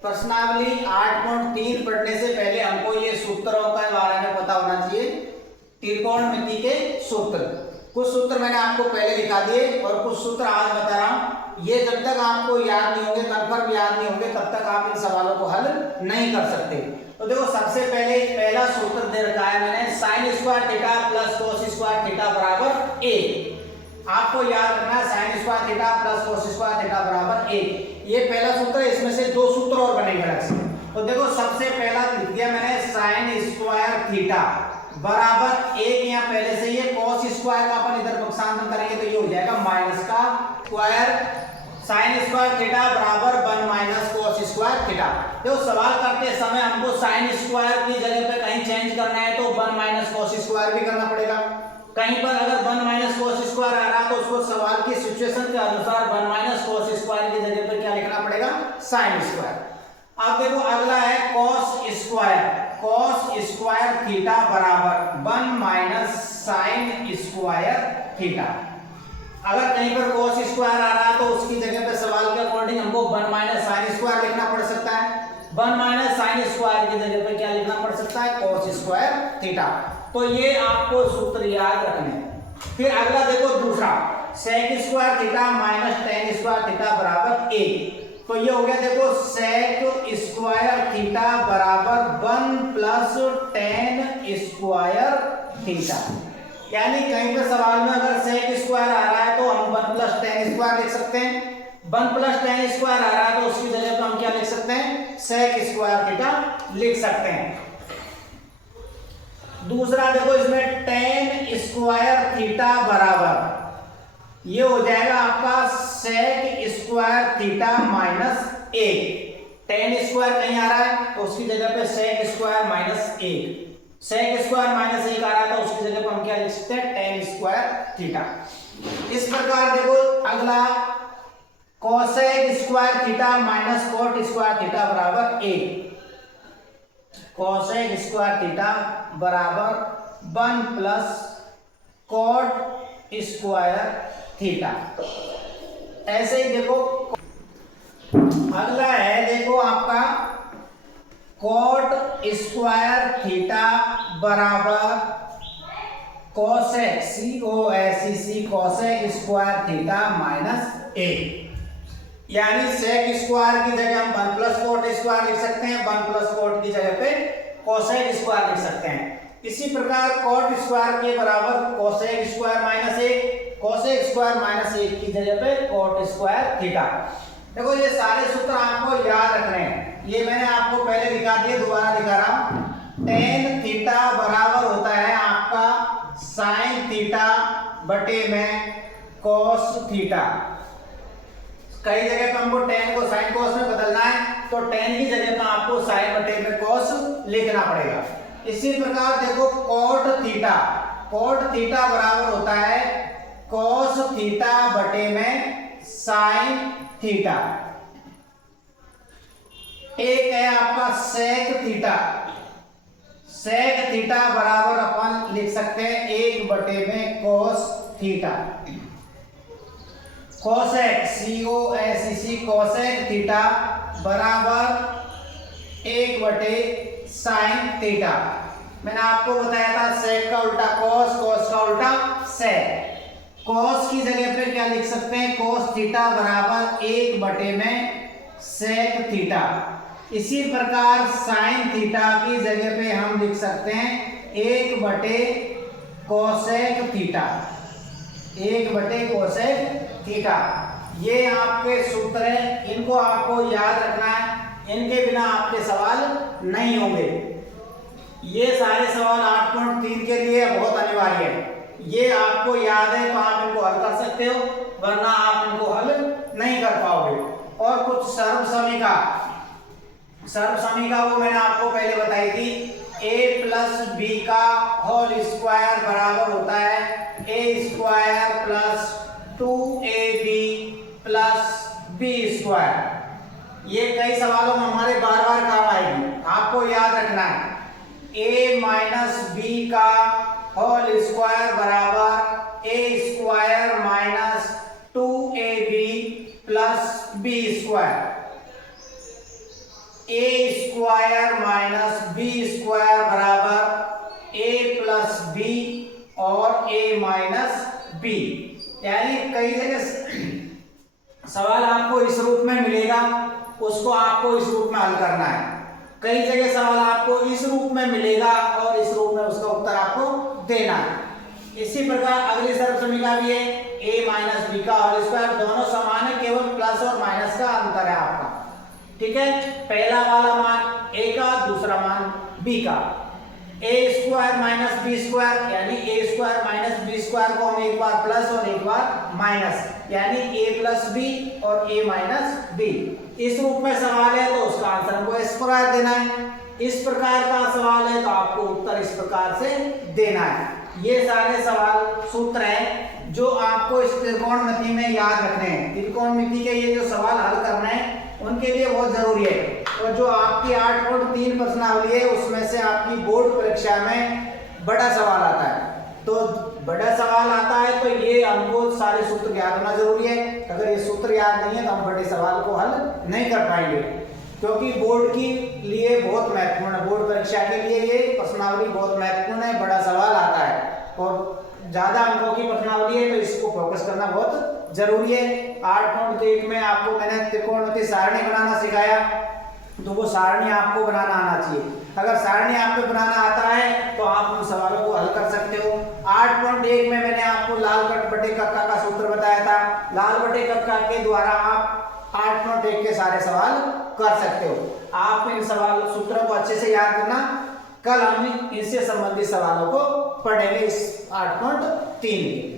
प्रश्नावली 8.3 पढ़ने से पहले हमको ये सूत्रों के बारे में पता होना चाहिए। त्रिकोणमिति के सूत्र, कुछ सूत्र मैंने आपको पहले दिखा दिए और कुछ सूत्र आज बता रहा हूँ। ये जब तक आपको याद नहीं होंगे, कंफर्म याद नहीं होंगे, तब तक आप इन सवालों को हल नहीं कर सकते। तो देखो, सबसे पहले पहला सूत्र दे रखा है मैंने, sine square theta plus cos square theta बराबर ए। आपको याद रखना है sine square theta plus cos square theta बराबर ए। ये पहला सूत्र है, इसमें से दो सूत्र और बनेंगे अलग से। तो देखो, सबसे पहला लिख दिया मैंने साइन स्क्वायर थीटा बराबर एक, यहाँ पहले से ये कोस स्क्वायर का अपन इधर पक्षांतर करेंगे तो ये हो जाएगा माइनस का स्क्वायर। साइन स्क्वायर थीटा बराबर 1 माइनस कोस स्क्वायर थीटा। देखो, सवाल करते समय हमको साइन स्क्वायर की जगह पे कहीं चेंज करना है तो 1 माइनस कोस स्क्वायर भी करना पड़ेगा। कहीं पर अगर 1 माइनस कोस स्क्वायर आ रहा तो उसको सवाल की सिचुएशन के अनुसार 1 माइनस कोस स्क्वायर की जगह पर क्या लिखना पड़ेगा, साइन स्क्वायर। अब देखो, अगला है cos square. Cos square theta बराबर 1 माइनस साइन स्क्वायर थीटा। अगर कहीं पर कोस स्क्वायर आ रहा है तो उसकी जगह पे सवाल के अकॉर्डिंग हमको 1 माइनस साइन स्क्वायर लिखना पड़ सकता है। 1 माइनस साइन स्क्वायर की जगह पे क्या लिखना पड़ सकता है, कोस स्क्वायर थीटा। तो ये आपको सूत्र याद रखने हैं। फिर अगला देखो, दूसरा sec square theta minus tan square theta बराबर ए। तो ये हो गया, देखो, सेक स्क्वायर थीटा बराबर 1 प्लस टेन स्क्वायर थीटा। यानी कहीं पे सवाल में अगर सेक स्क्वायर आ रहा है तो हम 1 प्लस टेन स्क्वायर लिख सकते हैं। 1 प्लस टेन स्क्वायर आ रहा है तो उसकी जगह पे हम क्या लिख सकते हैं, सेक स्क्वायर थीटा लिख सकते हैं। दूसरा देखो, इसमें टेन स्क्वायर थीटा बराबर ये हो जाएगा आपका सेक स्क्वायर थीटा माइनस एक। टेन स्क्वायर कहीं आ रहा है तो उसकी जगह पे सेक स्क्वायर माइनस एक। सेक स्क्वायर माइनस एक आ रहा था, उसकी जगह पर हम क्या लिख सकते हैं, टेन स्क्वायर थीटा। इस प्रकार देखो, अगला cosec square theta minus cot square theta बराबर एक। कोसेक स्क्वायर थीटा बराबर 1 प्लस कोट स्क्वायर थीटा। ऐसे ही देखो, अगला है देखो आपका कोट स्क्वायर थीटा बराबर cosec COSEC cosec square theta minus A. यानी सेक स्क्वायर की जगह हम 1 प्लस कोट स्क्वायर लिख सकते हैं, 1 प्लस कोट की जगह पे कोसेक स्क्वायर लिख सकते हैं। इसी प्रकार कोट स्क्वायर के बराबर कोसेक स्क्वायर माइनस एक, कोसेक स्क्वायर माइनस एक की जगह पे कोट स्क्वायर थीटा। देखो, ये सारे सूत्र आपको याद रखने हैं। ये मैंने आपको पहले दिखा दिए, दोबारा दिखा रहा हूं। टेन थीटा बराबर होता है आपका साइन थीटा बटे में कोस थीटा। कई जगह पे हमको टेन को साइन कोस में बदलना है तो टेन की जगह पे आपको साइन बटे में कोस लिखना पड़ेगा। इसी प्रकार देखो, कोट थीटा, कोट थीटा बराबर होता है कोस थीटा बटे में साइन थीटा। एक है आपका सेक थीटा। सेक थीटा बराबर अपन लिख सकते हैं 1 बटे में cos theta. Cosec COSEC cosec theta बराबर 1 बटे साइन थीटा। मैंने आपको बताया था सेक का उल्टा कोस, कोस का उल्टा सेक। कोस की जगह पे क्या लिख सकते हैं, कोस थीटा बराबर 1 बटे में सेक थीटा। इसी प्रकार साइन थीटा की जगह पे हम लिख सकते हैं 1 बटे कोसेक थीटा, 1 बटे कोसेक थीटा। ये आपके सूत्र हैं, इनको आपको याद रखना है, इनके बिना आपके सवाल नहीं होंगे। ये सारे सवाल 8.3 के लिए बहुत अनिवार्य है। ये आपको याद है तो आप इनको हल कर सकते हो, वरना आप इनको हल नहीं कर पाओगे। और कुछ सर्व समीका वो मैंने आपको पहले बताई थी। a प्लस बी का होल स्क्वायर बराबर होता है a square plus 2ab plus b square. ये कई सवालों में हमारे बार बार काम आएगी, आपको याद रखना है। a माइनस बी का होल स्क्वायर बराबर a square minus 2ab plus b square. A square minus b square बराबर ए प्लस बी और ए माइनस बी। यानी कई जगह सवाल आपको इस रूप में मिलेगा, उसको आपको इस रूप में हल करना है। कई जगह सवाल आपको इस रूप में मिलेगा और इस रूप में उसका उत्तर आपको देना है। इसी प्रकार अगली शर्त समीकरण भी है a माइनस बी का होल स्क्वायर, दोनों समान है, केवल प्लस और माइनस का अंतर है आपका। ठीक है, पहला वाला मान a का, दूसरा मान b का। a square minus b square यानी a square minus b square को हम एक बार प्लस और एक बार माइनस, यानी a प्लस बी और a माइनस बी। इस रूप में सवाल है तो उसका आंसर हमको इस प्रकार देना है। इस प्रकार का सवाल है तो आपको उत्तर इस प्रकार से देना है। ये सारे सवाल सूत्र हैं जो आपको इस त्रिकोणमिति में याद रखने हैं। त्रिकोणमिति के ये जो सवाल हल करने हैं उनके लिए बहुत जरूरी है। और जो आपकी 8.3 प्रश्नावली है उसमें से आपकी बोर्ड परीक्षा में बड़ा सवाल आता है, तो बड़ा सवाल आता है तो ये हमको सारे सूत्र याद होना जरूरी है। अगर ये सूत्र याद नहीं है तो हम बड़े सवाल को हल नहीं कर पाएंगे, क्योंकि बोर्ड के लिए बहुत महत्वपूर्ण है। बोर्ड परीक्षा के लिए ये प्रश्नावली बहुत महत्वपूर्ण है, बड़ा सवाल आता है और ज्यादा अंकों की प्रश्नावली है तो इसको फोकस करना बहुत जरूरी है। 8.1 में आपको मैंने त्रिकोणमिति सारणी बनाना सिखाया, तो वो सारणी आपको बनाना आना चाहिए। अगर सारणी आपको बनाना आता है तो आप उन सवालों को हल कर सकते हो। 8.1 में मैंने आपको लाल कट बटे कक्का का सूत्र बताया था। लाल बटे कक्का के द्वारा आप 8.1 के सारे सवाल कर सकते हो। आप इन सवाल सूत्रों को अच्छे से याद करना। कल हम इनसे संबंधित सवालों को पढ़ेंगे इस 8.3 के।